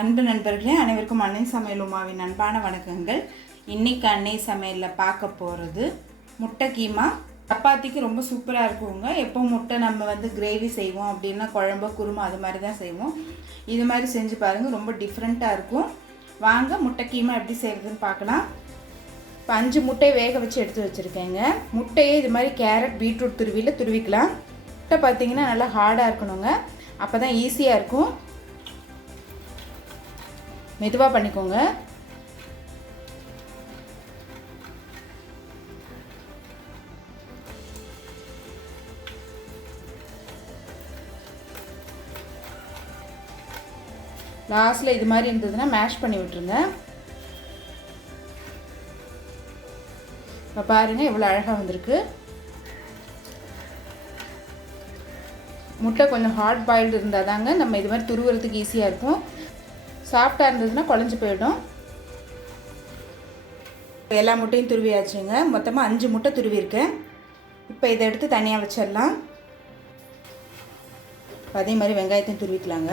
அன்பு நண்பர்களே, அனைவருக்கும் அன்னை சமையல் உமாவின் அன்பான வணக்கங்கள். இன்றைக்கி அன்னை சமையலில் பார்க்க போகிறது முட்டை கீமா. சப்பாத்திக்கு ரொம்ப சூப்பராக இருக்குங்க. எப்போ முட்டை நம்ம கிரேவி செய்வோம் அப்படின்னா குழம்பு குருமா அது மாதிரி தான் செய்வோம். இது மாதிரி செஞ்சு பாருங்கள், ரொம்ப டிஃப்ரெண்ட்டாக இருக்கும். வாங்க முட்டை கீமா எப்படி செய்கிறதுன்னு பார்க்கலாம். இப்போ 5 முட்டை வேக வச்சு எடுத்து வச்சுருக்கேங்க. முட்டையை இது மாதிரி கேரட் பீட்ரூட் துருவிக்கலாம். முட்டை பார்த்திங்கன்னா நல்லா ஹார்டாக இருக்கணுங்க, அப்போ தான் ஈஸியாக இருக்கும். மெதுவாக பண்ணிக்கோங்க. லாஸ்ட்டில் இது மாதிரி இருந்ததுன்னா மேஷ் பண்ணி விட்டுருங்க. இப்போ பாருங்கள் எவ்வளோ அழகாக வந்திருக்கு. முட்டை கொஞ்சம் ஹார்ட் பாயில்டு இருந்தால் தாங்க நம்ம இது மாதிரி துருவுறதுக்கு ஈஸியாக இருக்கும். சாஃப்டாக இருந்ததுன்னா குழஞ்சி போயிடும். எல்லா முட்டையும் துருவியாச்சுங்க. மொத்தமாக 5 முட்டை துருவியிருக்கேன். இப்போ இதை எடுத்து தனியாக வச்சிடலாம். அதே மாதிரி வெங்காயத்தையும் துருவிக்கலாங்க.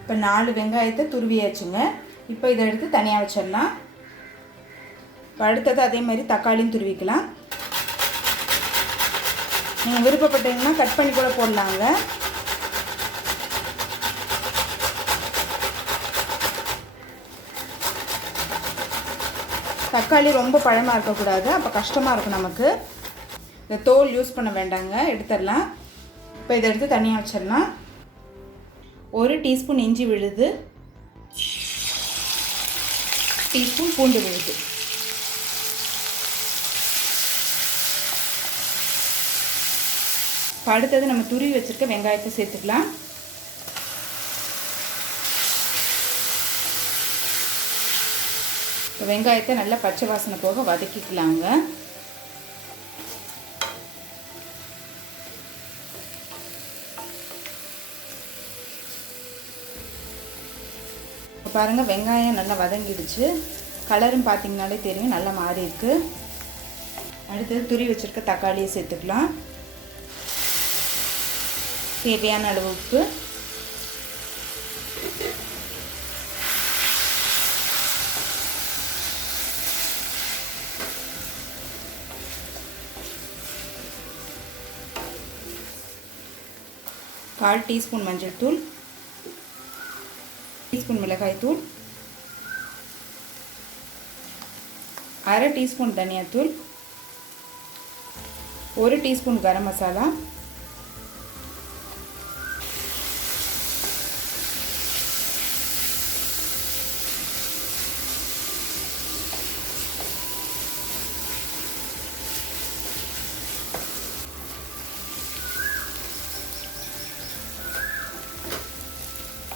இப்போ 4 வெங்காயத்தை துருவியாச்சுங்க. இப்போ இதை எடுத்து தனியாக வச்சிடலாம். இப்போ அடுத்தது அதே மாதிரி தக்காளியும் துருவிக்கலாம். நீங்கள் விருப்பப்பட்டீங்கன்னா கட் பண்ணி கூட போடலாங்க. தக்காளி ரொம்ப பழமாக இருக்கக்கூடாது, அப்போ கஷ்டமாக இருக்கும் நமக்கு. இந்த தோல் யூஸ் பண்ண வேண்டாங்க, எடுத்துடலாம். இப்போ இதை எடுத்து தனியாக வச்சிடலாம். 1 டீஸ்பூன் இஞ்சி விழுது, டீஸ்பூன் பூண்டு விழுது. அடுத்தது நம்ம துருவி வச்சுருக்க வெங்காயத்தை சேர்த்துக்கலாம். இப்போ வெங்காயத்தை நல்லா பச்சை வாசனை போக வதக்கிக்கலாங்க. பாருங்கள் வெங்காயம் நல்லா வதங்கிடுச்சு. கலரும் பார்த்திங்கனாலே தெரியும், நல்லா மாறி இருக்கு. அடுத்தது துருவி வச்சுருக்க தக்காளியை சேர்த்துக்கலாம். தேவையான அளவு உப்பு, கால் டீஸ்பூன் மஞ்சள் தூள், டீஸ்பூன் மிளகாய் தூள், அரை டீஸ்பூன் தனியாத்தூள், 1 டீஸ்பூன் கரம் மசாலா,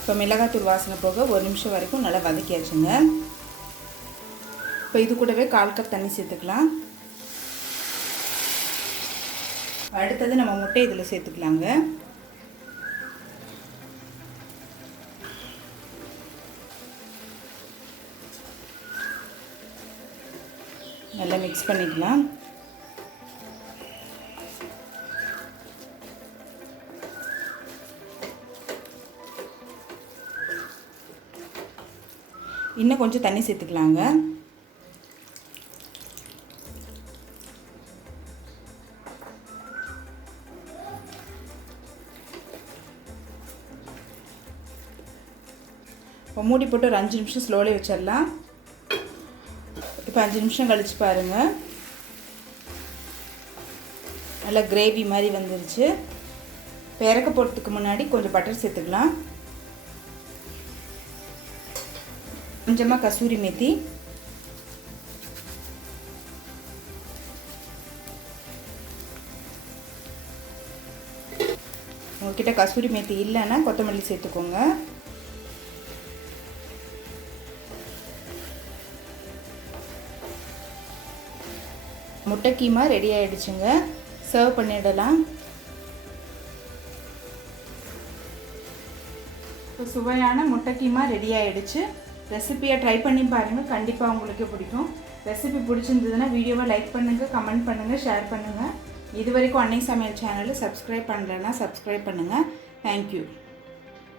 இப்போ மிளகாத்தூள் வாசனை போக 1 நிமிஷம் வரைக்கும் நல்லா வதக்கியாச்சுங்க. இப்போ இது கூடவே 1/4 கப் தண்ணி சேர்த்துக்கலாம். அடுத்தது நம்ம முட்டை இதில் சேர்த்துக்கலாங்க. நல்லா மிக்ஸ் பண்ணிக்கலாம். இன்னும் கொஞ்சம் தண்ணி சேர்த்துக்கலாங்க. இப்போ மூடி போட்டு ஒரு 5 நிமிஷம் ஸ்லோலே வச்சிடலாம். இப்போ 5 நிமிஷம் கழிச்சு பாருங்கள், நல்லா கிரேவி மாதிரி வந்துருச்சு. இப்போ இறக்க போகிறதுக்கு முன்னாடி கொஞ்சம் பட்டர் சேர்த்துக்கலாம். கொஞ்சமாக கசூரி மேத்தி, உங்ககிட்ட கசூரி மேத்தி இல்லைன்னா கொத்தமல்லி சேர்த்துக்கோங்க. முட்டை கீமா ரெடி ஆகிடுச்சுங்க. சர்வ் பண்ணிடலாம். இப்போ சுவையான முட்டை கீமா ரெடி ஆகிடுச்சு. ரெசிபியை ட்ரை பண்ணி பாருங்கள், கண்டிப்பாக உங்களுக்கு பிடிக்கும். ரெசிபி பிடிச்சிருந்ததுன்னா வீடியோவை லைக் பண்ணுங்கள், கமெண்ட் பண்ணுங்கள், ஷேர் பண்ணுங்கள். இது வரைக்கும் அன்னை சமையல் சேனலை சப்ஸ்கிரைப் பண்ணலைன்னா சப்ஸ்கிரைப் பண்ணுங்கள். தேங்க்யூ.